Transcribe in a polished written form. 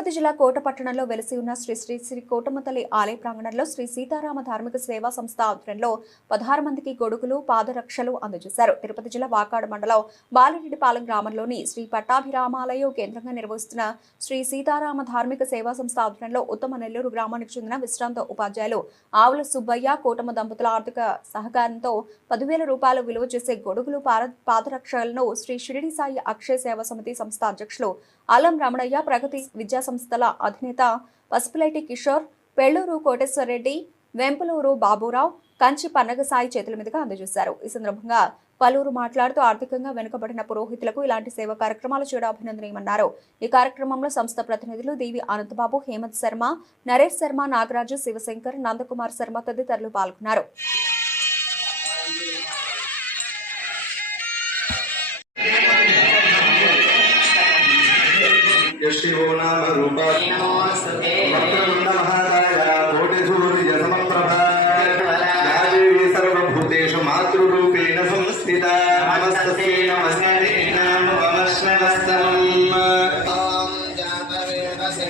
తిరుపతి జిల్లా కోట పట్టణంలో వెలిసి ఉన్న శ్రీ శ్రీ శ్రీ కోటమ్మతల్లి ఆలయ ప్రాంగణంలో శ్రీ సీతారామ ధార్మిక సేవా సంస్థ ఆధ్వర్యంలో 16 మందికి గొడుగులు పాదరక్షలు అందజేశారు. తిరుపతి జిల్లా వాకాడు మండలం బాలిరెడ్డిపాలెం గ్రామంలోని శ్రీ పట్టాభిరామాలయం కేంద్రంగా నిర్వహిస్తున్న శ్రీ సీతారామ ధార్మిక సేవా సంస్థ ఆధ్వర్యంలో ఉత్తమ నెల్లూరు గ్రామానికి చెందిన విశ్రాంత ఉపాధ్యాయులు ఆవుల సుబ్బయ్య కోటమ్మ దంపతుల ఆర్థిక సహకారంతో 10,000 రూపాయలు విలువ చేసే గొడుగులు పాదరక్షలను శ్రీ షిరిడి సాయి అక్షయ సేవా సమితి సంస్థ అధ్యక్షులు అల్లం రమణయ్య, ప్రగతి విద్యా సంస్థల అధినేత పసుపులేటి కిషోర్, పెళ్లూరు కోటేశ్వరరెడ్డి, వెంపులూరు బాబురావు, కంచి పన్నగసాయి చేతుల మీదుగా అందజేశారు. ఈ సందర్భంగా పలువురు మాట్లాడుతూ ఆర్థికంగా వెనుకబడిన పురోహితులకు ఇలాంటి సేవా కార్యక్రమాలు చేయడం అభినందనీయమన్నారు. ఈ కార్యక్రమంలో సంస్థ ప్రతినిధులు దేవి అనంతబాబు, హేమంత్ శర్మ, నరేష్ శర్మ, నాగరాజు, శివశంకర్, నందకుమార్ శర్మ తదితరులు పాల్గొన్నారు. शिवो नाम रूपा वक्रतुंड महाकाय कोटिसूर्य समप्रभा या देवी सर्वभूतेषु मातृरूपेण संस्थिता नमस्तस्यै नमस्ते नमस्नमस्तम् ॐ जातवेदसे